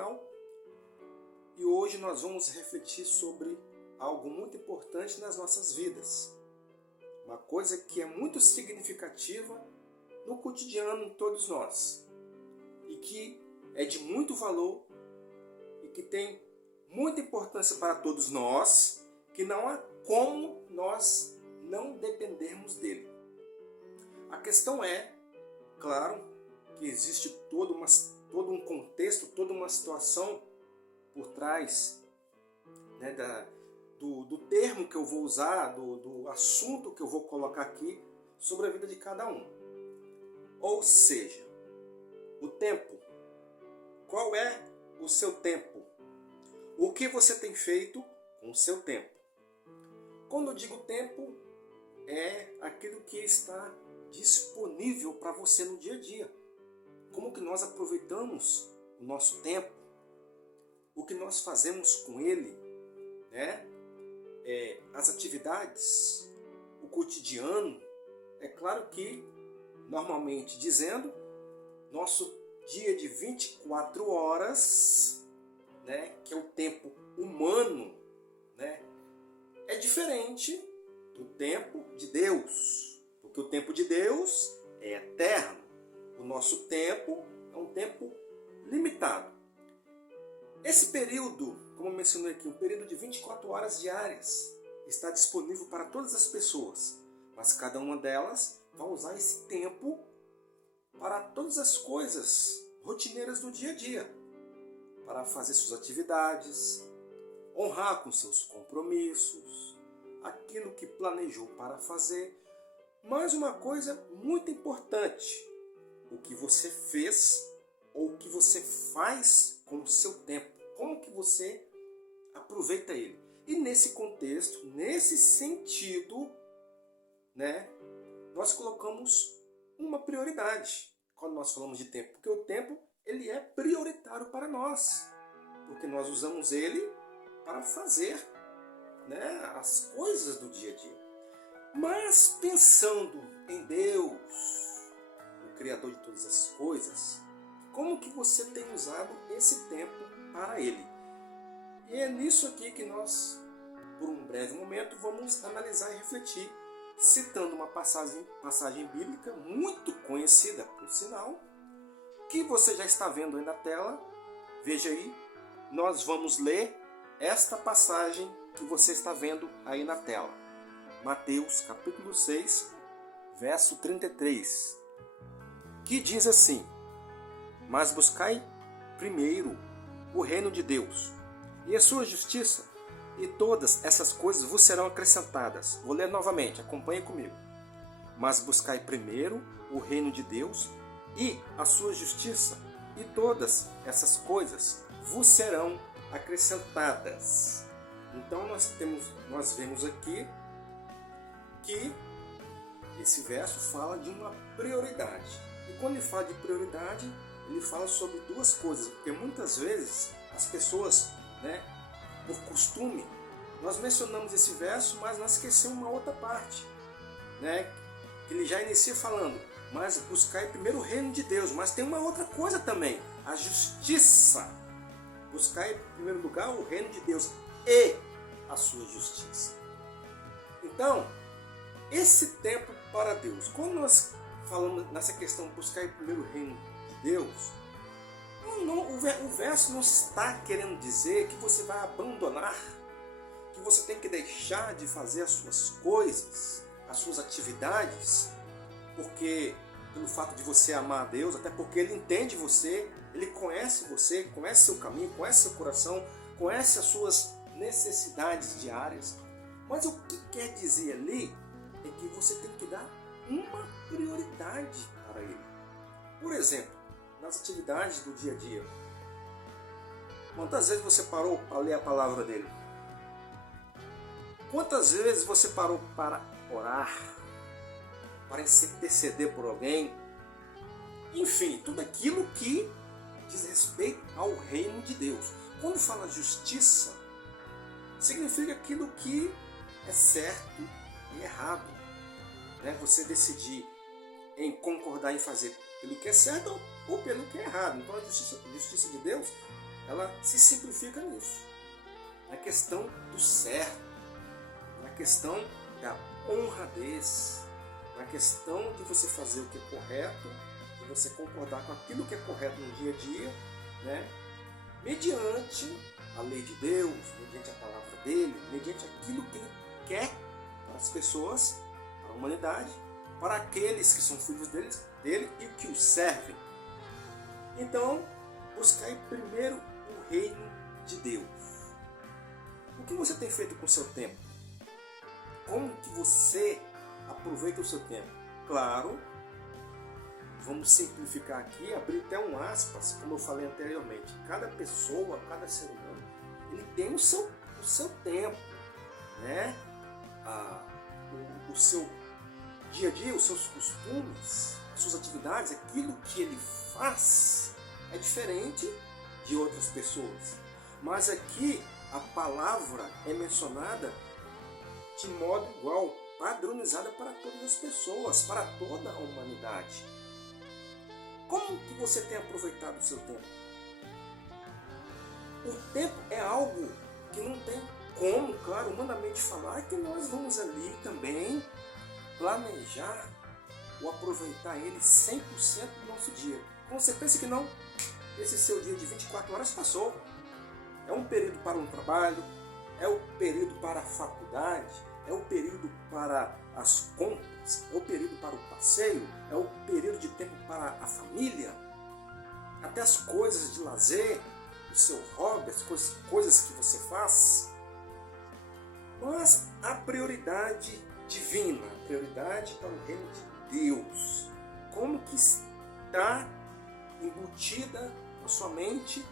canal e hoje nós vamos refletir sobre algo muito importante nas nossas vidas. Uma coisa que é muito significativa no cotidiano de todos nós e que é de muito valor e que tem muita importância para todos nós, que não há como nós não dependermos dele. A questão é, claro, que existe todo um contexto, toda uma situação por trás, né, do termo que eu vou usar, do assunto que eu vou colocar aqui sobre a vida de cada um. Ou seja, o tempo. Qual é o seu tempo? O que você tem feito com o seu tempo? Quando eu digo tempo, é aquilo que está disponível para você no dia a dia. Como que nós aproveitamos o nosso tempo? O que nós fazemos com ele? Né? As atividades, o cotidiano. É claro que, normalmente dizendo, nosso dia de 24 horas, né, que é o tempo humano, né, é diferente do tempo de Deus. Porque o tempo de Deus é eterno. O nosso tempo é um tempo limitado. Esse período, como eu mencionei aqui, um período de 24 horas diárias, está disponível para todas as pessoas. Mas cada uma delas vai usar esse tempo para todas as coisas rotineiras do dia a dia. Para fazer suas atividades, honrar com seus compromissos, aquilo que planejou para fazer. Mas uma coisa muito importante, o que você fez ou o que você faz com o seu tempo. Como que você aproveita ele. E nesse contexto, nesse sentido, né, nós colocamos uma prioridade quando nós falamos de tempo. Porque o tempo ele é prioritário para nós. Porque nós usamos ele para fazer, né, as coisas do dia a dia. Mas pensando em Deus, o Criador de todas as coisas, como que você tem usado esse tempo para Ele? E é nisso aqui que nós, por um breve momento, vamos analisar e refletir, citando uma passagem bíblica muito conhecida, por sinal, que você já está vendo aí na tela. Veja aí, nós vamos ler esta passagem que você está vendo aí na tela. Mateus capítulo 6, verso 33, que diz assim: mas buscai primeiro o reino de Deus e a sua justiça, e todas essas coisas vos serão acrescentadas. Vou ler novamente, acompanhe comigo. Mas buscai primeiro o reino de Deus e a sua justiça, e todas essas coisas vos serão acrescentadas. Então nós vemos aqui que esse verso fala de uma prioridade. E quando ele fala de prioridade, ele fala sobre duas coisas. Porque muitas vezes as pessoas, né, por costume, nós mencionamos esse verso, mas nós esquecemos uma outra parte, né? Ele já inicia falando, mas buscai primeiro o reino de Deus. Mas tem uma outra coisa também, a justiça. Buscai em primeiro lugar o reino de Deus e a sua justiça. Então, esse tempo para Deus, quando nós falamos nessa questão de buscar primeiro o reino de Deus, o verso não está querendo dizer que você vai abandonar, que você tem que deixar de fazer as suas coisas, as suas atividades, porque pelo fato de você amar a Deus, até porque Ele entende você, Ele conhece você, conhece seu caminho, conhece seu coração, conhece as suas necessidades diárias. Mas o que quer dizer ali é que você tem que dar uma prioridade para Ele. Por exemplo, nas atividades do dia a dia, quantas vezes você parou para ler a palavra dele? Quantas vezes você parou para orar, para interceder por alguém? Enfim, tudo aquilo que diz respeito ao reino de Deus. Quando fala justiça, significa aquilo que é certo e errado. Né? Você decidir em concordar em fazer pelo que é certo ou pelo que é errado. Então a justiça de Deus, ela se simplifica nisso. Na questão do certo, na questão da honradez, na questão de você fazer o que é correto, de você concordar com aquilo que é correto no dia a dia, né? Mediante a lei de Deus, mediante a palavra dele, mediante aquilo que ele quer para as pessoas, para a humanidade, para aqueles que são filhos dele e que o servem. Então, buscai primeiro o reino de Deus. O que você tem feito com o seu tempo? Como que você aproveita o seu tempo? Claro, vamos simplificar aqui, abrir até um aspas, como eu falei anteriormente. Cada pessoa, cada ser humano, ele tem o seu tempo, né? O seu dia a dia, os seus costumes, as suas atividades, aquilo que ele faz é diferente de outras pessoas. Mas aqui a palavra é mencionada de modo igual, padronizada para todas as pessoas, para toda a humanidade. Como que você tem aproveitado o seu tempo? O tempo é algo que não tem como, claro, humanamente falar, que nós vamos ali também planejar ou aproveitar ele 100% do nosso dia. Quando você pensa que não, esse seu dia de 24 horas passou. É um período para um trabalho, é o período para a faculdade, é o período para as compras, é o período para o passeio, é o período de tempo para a família, até as coisas de lazer, o seu hobby, as coisas que você faz. Mas a prioridade divina, a prioridade para o reino de Deus, como que está embutida na sua mente,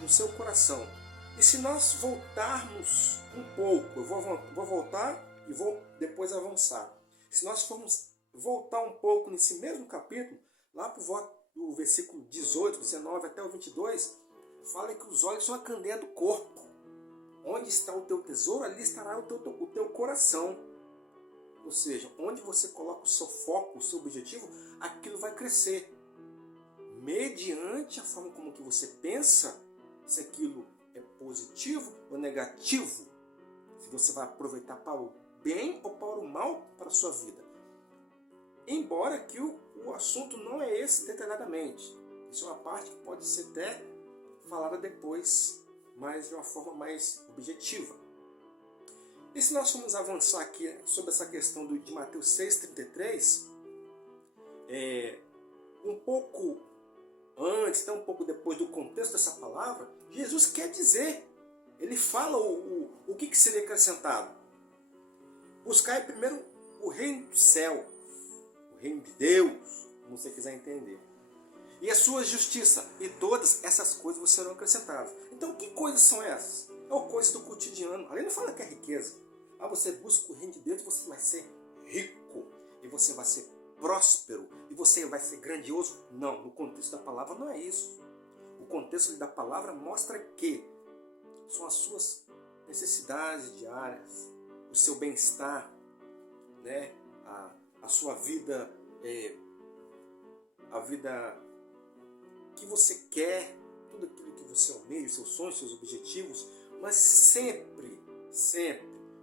no seu coração. E se nós voltarmos um pouco, eu vou voltar e vou depois avançar. Se nós formos voltar um pouco nesse mesmo capítulo, lá para o versículo 18, 19 até o 22, fala que os olhos são a candeia do corpo. Onde está o teu tesouro, ali estará o teu coração. Ou seja, onde você coloca o seu foco, o seu objetivo, aquilo vai crescer. Mediante a forma como que você pensa, se aquilo é positivo ou negativo, se você vai aproveitar para o bem ou para o mal para a sua vida. Embora que o assunto não é esse detalhadamente. Isso é uma parte que pode ser até falada depois, mas de uma forma mais objetiva. E se nós formos avançar aqui sobre essa questão de Mateus 6,33, um pouco antes, até um pouco depois do contexto dessa palavra, Jesus quer dizer, ele fala o que seria acrescentado. Buscai primeiro o reino do céu, o reino de Deus, como você quiser entender. E a sua justiça, e todas essas coisas vos serão acrescentadas. Então, que coisas são essas? É coisas do cotidiano. Ali não fala que é riqueza. Você busca o reino de Deus e você vai ser rico. E você vai ser próspero. E você vai ser grandioso. Não, no contexto da palavra não é isso. O contexto da palavra mostra que são as suas necessidades diárias, o seu bem-estar, né? A sua vida, a vida que você quer, tudo aquilo que você almeja, seus sonhos, seus objetivos, mas sempre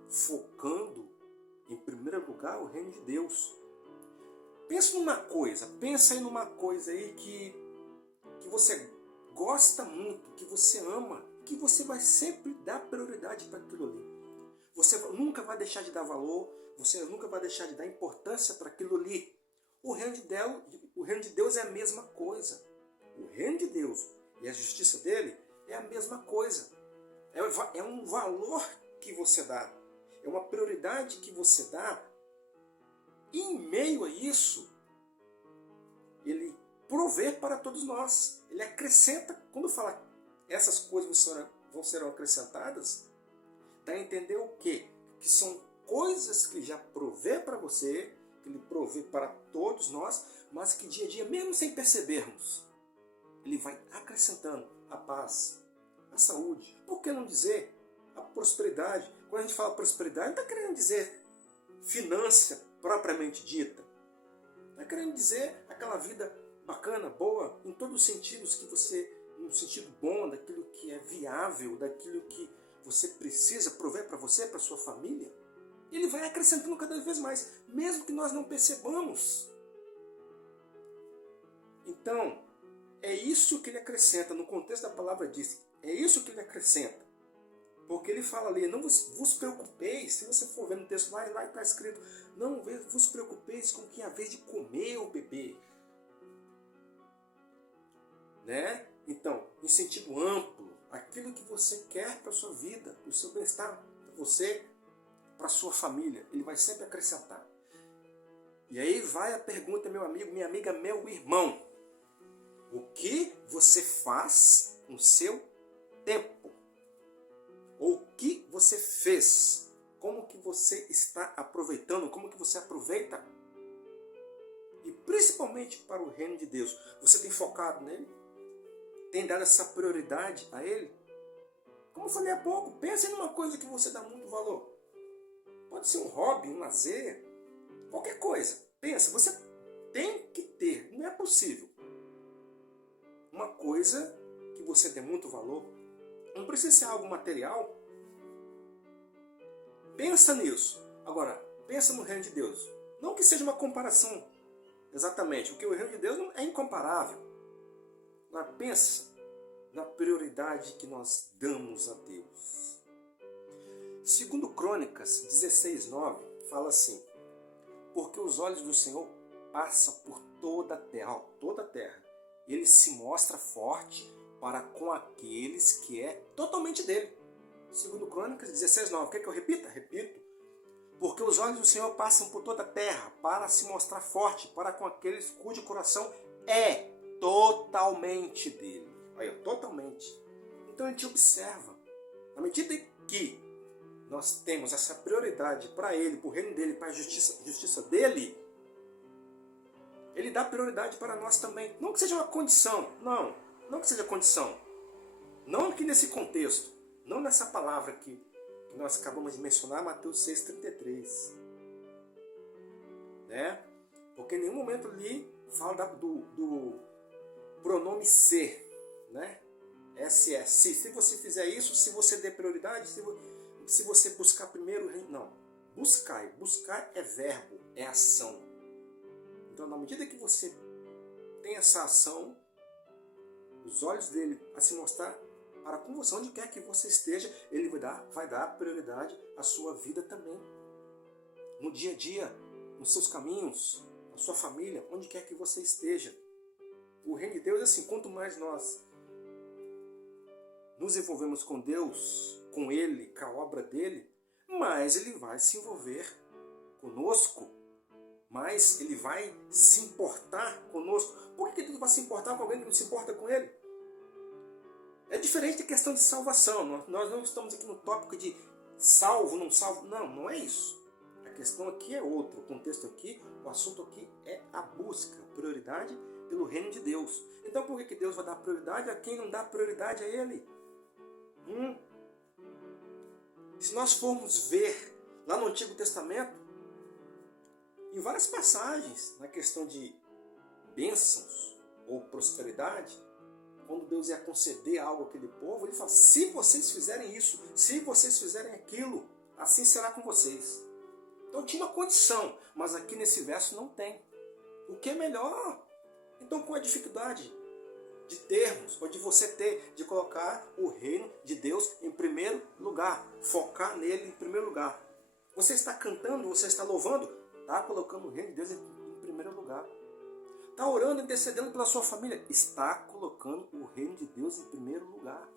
focando em primeiro lugar o reino de Deus. Pensa aí numa coisa aí que você gosta muito, que você ama, que você vai sempre dar prioridade para aquilo ali. Você nunca vai deixar de dar valor, você nunca vai deixar de dar importância para aquilo ali. O reino de Deus é a mesma coisa. O reino de Deus e a justiça dele é a mesma coisa. É um valor que você dá. É uma prioridade que você dá. E em meio a isso, ele provê para todos nós. Ele acrescenta, quando fala essas coisas serão acrescentadas, dá a entender o quê? Que são coisas que já provê para você, que ele provê para todos nós, mas que dia a dia, mesmo sem percebermos, ele vai acrescentando a paz, a saúde. Por que não dizer a prosperidade? Quando a gente fala prosperidade, não está querendo dizer finança propriamente dita. Está querendo dizer aquela vida bacana, boa, em todos os sentidos que você no sentido bom, daquilo que é viável, daquilo que você precisa prover para você, para sua família, Ele vai acrescentando cada vez mais, mesmo que nós não percebamos. Então, é isso que Ele acrescenta, no contexto da palavra diz, é isso que Ele acrescenta. Porque Ele fala ali, não vos preocupeis, se você for ver no texto, lá está escrito, não vos preocupeis com quem é a vez de comer ou beber. Né? Então, em sentido amplo, aquilo que você quer para a sua vida, para o seu bem-estar, para você, para a sua família, Ele vai sempre acrescentar. E aí vai a pergunta, meu amigo, minha amiga, meu irmão. O que você faz com o seu tempo? Ou o que você fez? Como que você está aproveitando? Como que você aproveita? E principalmente para o reino de Deus. Você tem focado nele? Tem dado essa prioridade a Ele? Como eu falei há pouco, pense numa coisa que você dá muito valor. Pode ser um hobby, um lazer, qualquer coisa. Pensa, você tem que ter, não é possível, uma coisa que você dê muito valor. Não precisa ser algo material. Pensa nisso. Agora, pensa no reino de Deus. Não que seja uma comparação exatamente, porque o reino de Deus não é incomparável. Agora, pensa na prioridade que nós damos a Deus. Segundo Crônicas 16:9, fala assim, porque os olhos do Senhor passam por toda a terra, e Ele se mostra forte para com aqueles que é totalmente dele. Segundo Crônicas 16:9, quer que eu repita? Repito. Porque os olhos do Senhor passam por toda a terra para se mostrar forte para com aqueles cujo coração é totalmente dele. Olha, totalmente. Então a gente observa, na medida que nós temos essa prioridade para Ele, para o reino dele, para a justiça dele, Ele dá prioridade para nós também. Não que seja uma condição, não que seja condição. Não que nesse contexto, não nessa palavra que nós acabamos de mencionar, Mateus 6,33. Né? Porque em nenhum momento ali fala do pronome ser, né? Se você fizer isso, se você der prioridade, se você buscar primeiro o reino, não. Buscar é verbo, é ação. Então, na medida que você tem essa ação, os olhos dele a se mostrar para com você, onde quer que você esteja, ele vai dar prioridade à sua vida também. No dia a dia, nos seus caminhos, na sua família, onde quer que você esteja. O reino de Deus é assim, quanto mais nós nos envolvemos com Deus, com Ele, com a obra dele, mais Ele vai se envolver conosco, mais Ele vai se importar conosco. Por que Deus vai se importar com alguém que não se importa com Ele? É diferente da questão de salvação. Nós não estamos aqui no tópico de salvo, não salvo. Não é isso. A questão aqui é outra. O contexto aqui, o assunto aqui é a busca, a prioridade pelo reino de Deus. Então por que Deus vai dar prioridade a quem não dá prioridade a Ele? Se nós formos ver lá no Antigo Testamento, em várias passagens, na questão de bênçãos ou prosperidade, quando Deus ia conceder algo àquele povo, Ele fala, se vocês fizerem isso, se vocês fizerem aquilo, assim será com vocês. Então tinha uma condição, mas aqui nesse verso não tem. O que é melhor? Então qual é a dificuldade de termos, ou de você ter, de colocar o reino de Deus em primeiro lugar, focar nele em primeiro lugar? Você está cantando, você está louvando, está colocando o reino de Deus em primeiro lugar. Está orando, intercedendo pela sua família, está colocando o reino de Deus em primeiro lugar.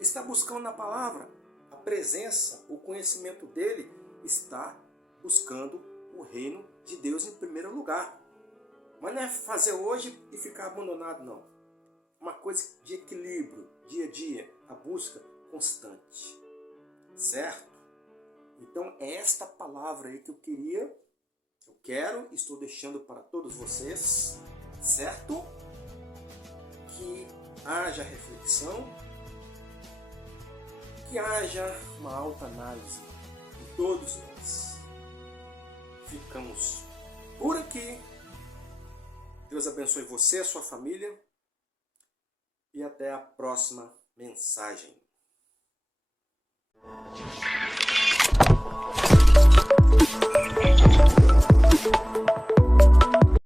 Está buscando na palavra a presença, o conhecimento dele, está buscando o reino de Deus em primeiro lugar. Mas não é fazer hoje e ficar abandonado, não. Uma coisa de equilíbrio, dia a dia, a busca constante. Certo? Então é esta palavra aí que eu quero e estou deixando para todos vocês, certo? Que haja reflexão, que haja uma autoanálise de todos nós. Ficamos por aqui. Deus abençoe você, a sua família. até a próxima mensagem.